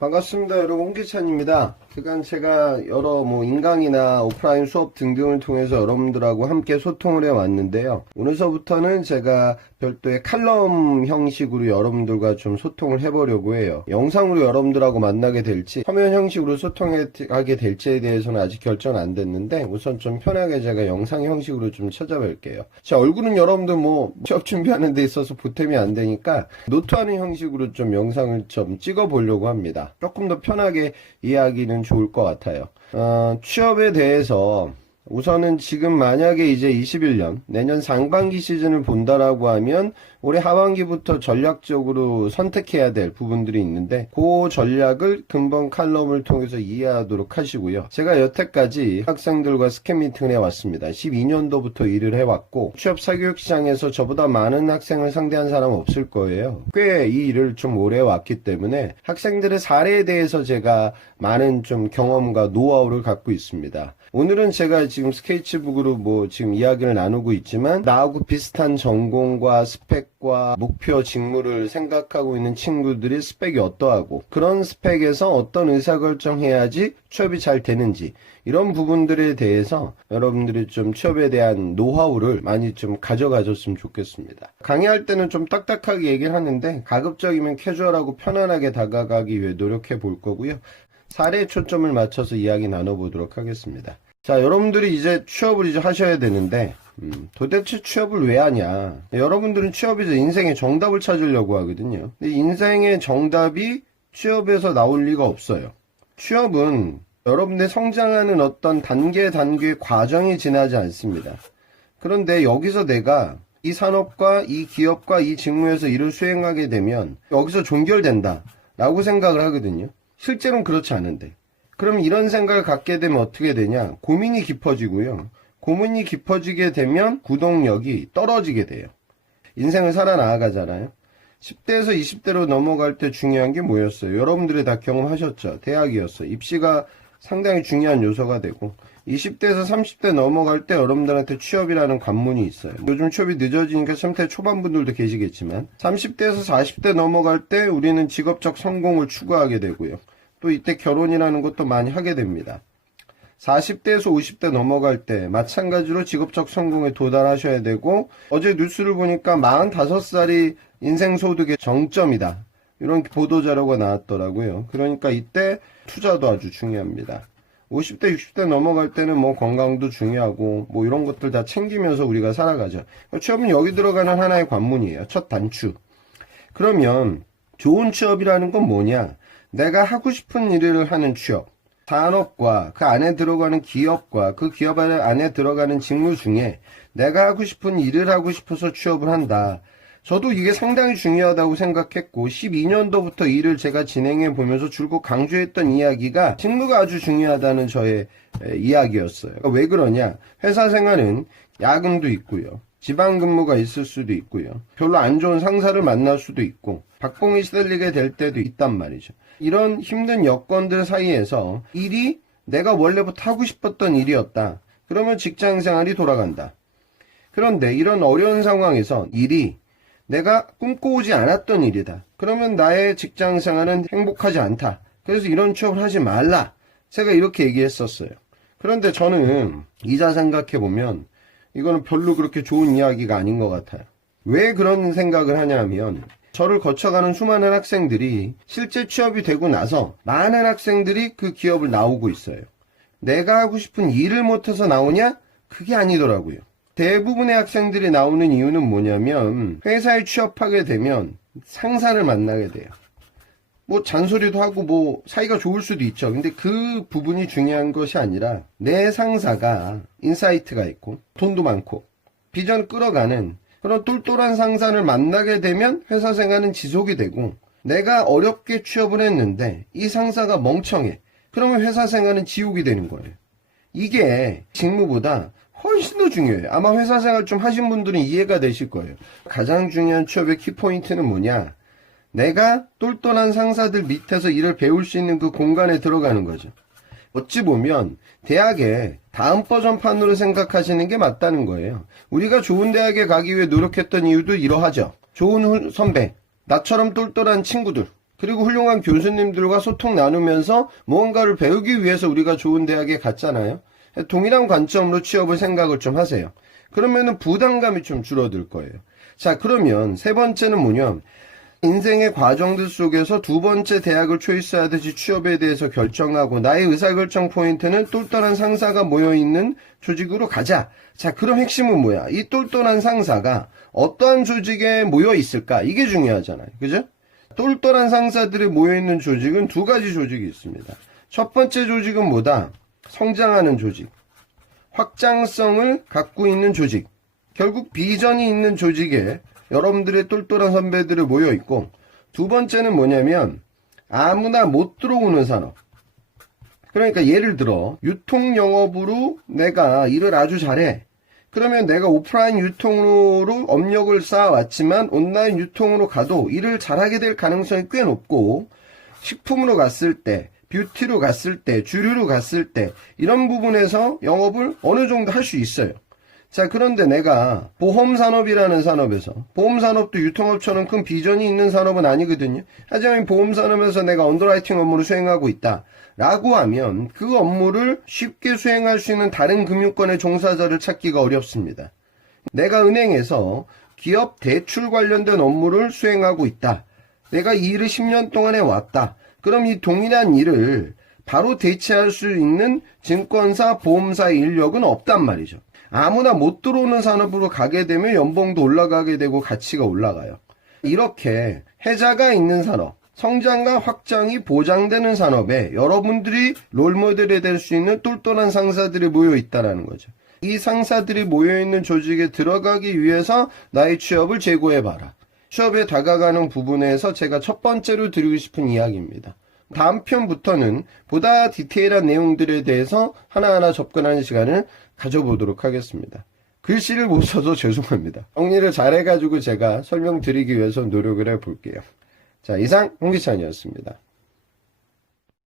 반갑습니다. 여러분, 홍기찬입니다. 그간 제가 여러 인강이나 오프라인 수업 등등을 통해서 여러분들하고 함께 소통을 해왔는데요. 오늘서부터는 제가 별도의 칼럼 형식으로 여러분들과 좀 소통을 해보려고 해요. 영상으로 여러분들하고 만나게 될지 화면 형식으로 소통하게 될지에 대해서는 아직 결정 안 됐는데 우선 좀 편하게 제가 영상 형식으로 좀 찾아뵐게요. 제 얼굴은 여러분들 취업 준비하는 데 있어서 보탬이 안 되니까 노트하는 형식으로 좀 영상을 좀 찍어 보려고 합니다. 조금 더 편하게 이해하기는 좋을 것 같아요. 취업에 대해서 우선은 지금 만약에 이제 21년 내년 상반기 시즌을 본다라고 하면 올해 하반기부터 전략적으로 선택해야 될 부분들이 있는데 그 전략을 근본 칼럼을 통해서 이해하도록 하시고요. 제가 여태까지 학생들과 스캔 미팅을 해왔습니다. 12년도부터 일을 해왔고 취업 사교육 시장에서 저보다 많은 학생을 상대한 사람은 없을 거예요. 꽤 이 일을 좀 오래 해왔기 때문에 학생들의 사례에 대해서 제가 많은 좀 경험과 노하우를 갖고 있습니다. 오늘은 제가 지금 스케치북으로 지금 이야기를 나누고 있지만 나하고 비슷한 전공과 스펙과 목표 직무를 생각하고 있는 친구들이 스펙이 어떠하고 그런 스펙에서 어떤 의사결정해야지 취업이 잘 되는지 이런 부분들에 대해서 여러분들이 좀 취업에 대한 노하우를 많이 좀 가져가줬으면 좋겠습니다. 강의할 때는 좀 딱딱하게 얘기를 하는데 가급적이면 캐주얼하고 편안하게 다가가기 위해 노력해 볼 거고요. 사례에 초점을 맞춰서 이야기 나눠보도록 하겠습니다. 자, 여러분들이 이제 취업을 이제 하셔야 되는데 도대체 취업을 왜 하냐? 여러분들은 취업에서 인생의 정답을 찾으려고 하거든요. 근데 인생의 정답이 취업에서 나올 리가 없어요. 취업은 여러분의 성장하는 어떤 단계의 과정이 지나지 않습니다. 그런데 여기서 내가 이 산업과 이 기업과 이 직무에서 일을 수행하게 되면 여기서 종결된다 라고 생각을 하거든요. 실제로는 그렇지 않은데. 그럼 이런 생각을 갖게 되면 어떻게 되냐? 고민이 깊어지고요. 고민이 깊어지게 되면 구동력이 떨어지게 돼요. 인생을 살아나가잖아요. 10대에서 20대로 넘어갈 때 중요한 게 뭐였어요? 여러분들이 다 경험하셨죠? 대학이었어요. 입시가 상당히 중요한 요소가 되고 20대에서 30대 넘어갈 때 여러분들한테 취업이라는 관문이 있어요. 요즘 취업이 늦어지니까 30대 초반분들도 계시겠지만 30대에서 40대 넘어갈 때 우리는 직업적 성공을 추구하게 되고요. 또 이때 결혼이라는 것도 많이 하게 됩니다. 40대에서 50대 넘어갈 때 마찬가지로 직업적 성공에 도달하셔야 되고 어제 뉴스를 보니까 45살이 인생소득의 정점이다. 이런 보도자료가 나왔더라고요. 그러니까 이때 투자도 아주 중요합니다. 50대, 60대 넘어갈 때는 건강도 중요하고 이런 것들 다 챙기면서 우리가 살아가죠. 취업은 여기 들어가는 하나의 관문이에요. 첫 단추. 그러면 좋은 취업이라는 건 뭐냐? 내가 하고 싶은 일을 하는 취업. 산업과 그 안에 들어가는 기업과 그 기업 안에 들어가는 직무 중에 내가 하고 싶은 일을 하고 싶어서 취업을 한다. 저도 이게 상당히 중요하다고 생각했고 12년도부터 일을 제가 진행해 보면서 줄곧 강조했던 이야기가 직무가 아주 중요하다는 저의 이야기였어요. 왜 그러냐? 회사 생활은 야근도 있고요. 지방 근무가 있을 수도 있고요. 별로 안 좋은 상사를 만날 수도 있고 박봉이 시달리게 될 때도 있단 말이죠. 이런 힘든 여건들 사이에서 일이 내가 원래부터 하고 싶었던 일이었다. 그러면 직장 생활이 돌아간다. 그런데 이런 어려운 상황에서 일이 내가 꿈꿔오지 않았던 일이다. 그러면 나의 직장 생활은 행복하지 않다. 그래서 이런 취업을 하지 말라. 제가 이렇게 얘기했었어요. 그런데 저는 이자 생각해보면 이거는 별로 그렇게 좋은 이야기가 아닌 것 같아요. 왜 그런 생각을 하냐면 저를 거쳐가는 수많은 학생들이 실제 취업이 되고 나서 많은 학생들이 그 기업을 나오고 있어요. 내가 하고 싶은 일을 못해서 나오냐? 그게 아니더라고요. 대부분의 학생들이 나오는 이유는 뭐냐면 회사에 취업하게 되면 상사를 만나게 돼요. 잔소리도 하고 사이가 좋을 수도 있죠. 근데 그 부분이 중요한 것이 아니라 내 상사가 인사이트가 있고 돈도 많고 비전 끌어가는 그런 똘똘한 상사를 만나게 되면 회사 생활은 지속이 되고 내가 어렵게 취업을 했는데 이 상사가 멍청해. 그러면 회사 생활은 지옥이 되는 거예요. 이게 직무보다 훨씬 더 중요해요. 아마 회사 생활 좀 하신 분들은 이해가 되실 거예요. 가장 중요한 취업의 키포인트는 뭐냐? 내가 똘똘한 상사들 밑에서 일을 배울 수 있는 그 공간에 들어가는 거죠. 어찌 보면 대학의 다음 버전판으로 생각하시는 게 맞다는 거예요. 우리가 좋은 대학에 가기 위해 노력했던 이유도 이러하죠. 좋은 선배, 나처럼 똘똘한 친구들, 그리고 훌륭한 교수님들과 소통 나누면서 무언가를 배우기 위해서 우리가 좋은 대학에 갔잖아요. 동일한 관점으로 취업을 생각을 좀 하세요. 그러면은 부담감이 좀 줄어들 거예요. 자, 그러면 세 번째는 뭐냐? 인생의 과정들 속에서 두 번째 대학을 초이스하듯이 취업에 대해서 결정하고 나의 의사결정 포인트는 똘똘한 상사가 모여있는 조직으로 가자. 자, 그럼 핵심은 뭐야? 이 똘똘한 상사가 어떠한 조직에 모여있을까? 이게 중요하잖아요. 그죠? 똘똘한 상사들이 모여있는 조직은 두 가지 조직이 있습니다. 첫 번째 조직은 뭐다? 성장하는 조직. 확장성을 갖고 있는 조직. 결국 비전이 있는 조직에 여러분들의 똘똘한 선배들이 모여있고, 두 번째는 뭐냐면 아무나 못 들어오는 산업. 그러니까 예를 들어 유통영업으로 내가 일을 아주 잘해. 그러면 내가 오프라인 유통으로 업력을 쌓아왔지만 온라인 유통으로 가도 일을 잘하게 될 가능성이 꽤 높고, 식품으로 갔을 때, 뷰티로 갔을 때, 주류로 갔을 때 이런 부분에서 영업을 어느 정도 할 수 있어요. 자, 그런데 내가 보험산업이라는 산업에서, 보험산업도 유통업처럼 큰 비전이 있는 산업은 아니거든요. 하지만 보험산업에서 내가 언더라이팅 업무를 수행하고 있다 라고 하면 그 업무를 쉽게 수행할 수 있는 다른 금융권의 종사자를 찾기가 어렵습니다. 내가 은행에서 기업 대출 관련된 업무를 수행하고 있다. 내가 이 일을 10년 동안 해왔다. 그럼 이 동일한 일을 바로 대체할 수 있는 증권사, 보험사의 인력은 없단 말이죠. 아무나 못 들어오는 산업으로 가게 되면 연봉도 올라가게 되고 가치가 올라가요. 이렇게 혜자가 있는 산업, 성장과 확장이 보장되는 산업에 여러분들이 롤모델이 될 수 있는 똘똘한 상사들이 모여 있다는 거죠. 이 상사들이 모여있는 조직에 들어가기 위해서 나의 취업을 제고해봐라. 취업에 다가가는 부분에서 제가 첫 번째로 드리고 싶은 이야기입니다. 다음 편부터는 보다 디테일한 내용들에 대해서 하나하나 접근하는 시간을 가져보도록 하겠습니다. 글씨를 못 써서 죄송합니다. 정리를 잘해가지고 제가 설명드리기 위해서 노력을 해볼게요. 자, 이상 홍기찬이었습니다.